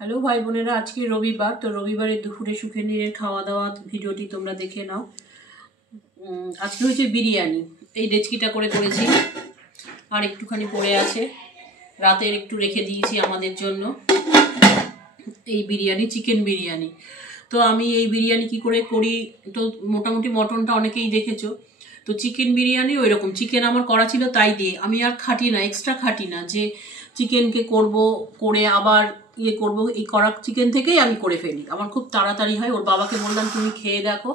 Hello ভাই বোনেরা, আজকে রবিবার। তো রবিবারে দুপুরে সুখেনীর খাওয়া দাওয়া ভিডিওটি তোমরা দেখে নাও। আজকে হয়েছে বিরিয়ানি। এই ডেচকিটা করে করেছি, আর একটুখানি পড়ে আছে, রাতের একটু রেখে দিয়েছি আমাদের জন্য। এই বিরিয়ানি চিকেন বিরিয়ানি। তো আমি এই বিরিয়ানি কি করে করি, তো মোটামুটি মটনটা অনেকেই দেখেছো। তো চিকেন বিরিয়ানি ওই রকম, চিকেন আমার করা ছিল তাই দিয়ে, আমি আর খাটি না, এক্সট্রা খাটি না যে চিকেনকে করব করে আবার ইয়ে করব। এই করা চিকেন থেকেই আমি করে ফেলি, আমার খুব তাড়াতাড়ি হয়। ওর বাবাকে বললাম তুমি খেয়ে দেখো,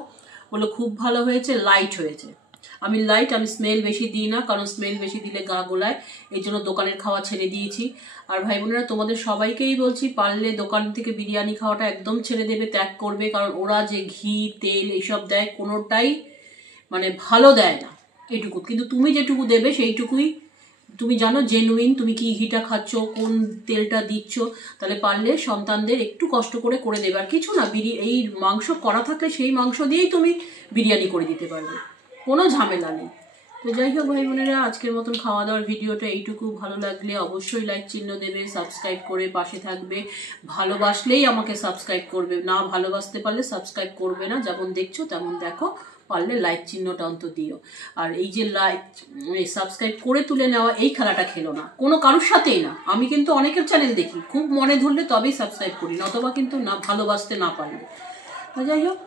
বললো খুব ভালো হয়েছে, লাইট হয়েছে। আমি স্মেল বেশি দিই না, কারণ স্মেল বেশি দিলে গা গোলায়, এই জন্য দোকানের খাওয়া ছেড়ে দিয়েছি। আর ভাই বোনেরা, তোমাদের সবাইকেই বলছি, পারলে দোকান থেকে বিরিয়ানি খাওয়াটা একদম ছেড়ে দেবে, ত্যাগ করবে। কারণ ওরা যে ঘি তেল এইসব দেয়, কোনোটাই মানে ভালো দেয় না। এইটুকু কিন্তু তুমি যেটুকু দেবে সেইটুকুই তুমি জানো জেনুইন, তুমি কি ঘিটা খাচ্ছ, কোন তেলটা দিচ্ছ। তাহলে পারলে সন্তানদের একটু কষ্ট করে করে দেবে। আর কিছু না, এই মাংস করা থাকলে সেই মাংস দিয়েই তুমি বিরিয়ানি করে দিতে পারবে, কোনো ঝামেলা নেই। তো যাই হোক ভাই বোনেরা, আজকের মতন খাওয়া দাওয়ার ভিডিওটা এইটুকু। ভালো লাগলে অবশ্যই লাইক চিহ্ন দেবে, সাবস্ক্রাইব করে পাশে থাকবে। ভালোবাসলেই আমাকে সাবস্ক্রাইব করবে, না ভালোবাসতে পারলে সাবস্ক্রাইব করবে না। যেমন দেখছো তেমন দেখো, পারলে লাইক চিহ্নটা অন্তত দিও। আর এই যে সাবস্ক্রাইব করে তুলে নেওয়া, এই খেলাটা খেলো না, কোনো কারোর সাথেই না। আমি কিন্তু অনেকের চ্যানেল দেখি, খুব মনে ধরলে তবেই সাবস্ক্রাইব করি, নতবা কিন্তু না, ভালোবাসতে না পারলে। যাই হোক,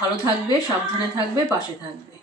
ভালো থাকবে, সাবধানে থাকবে, পাশে থাকবে।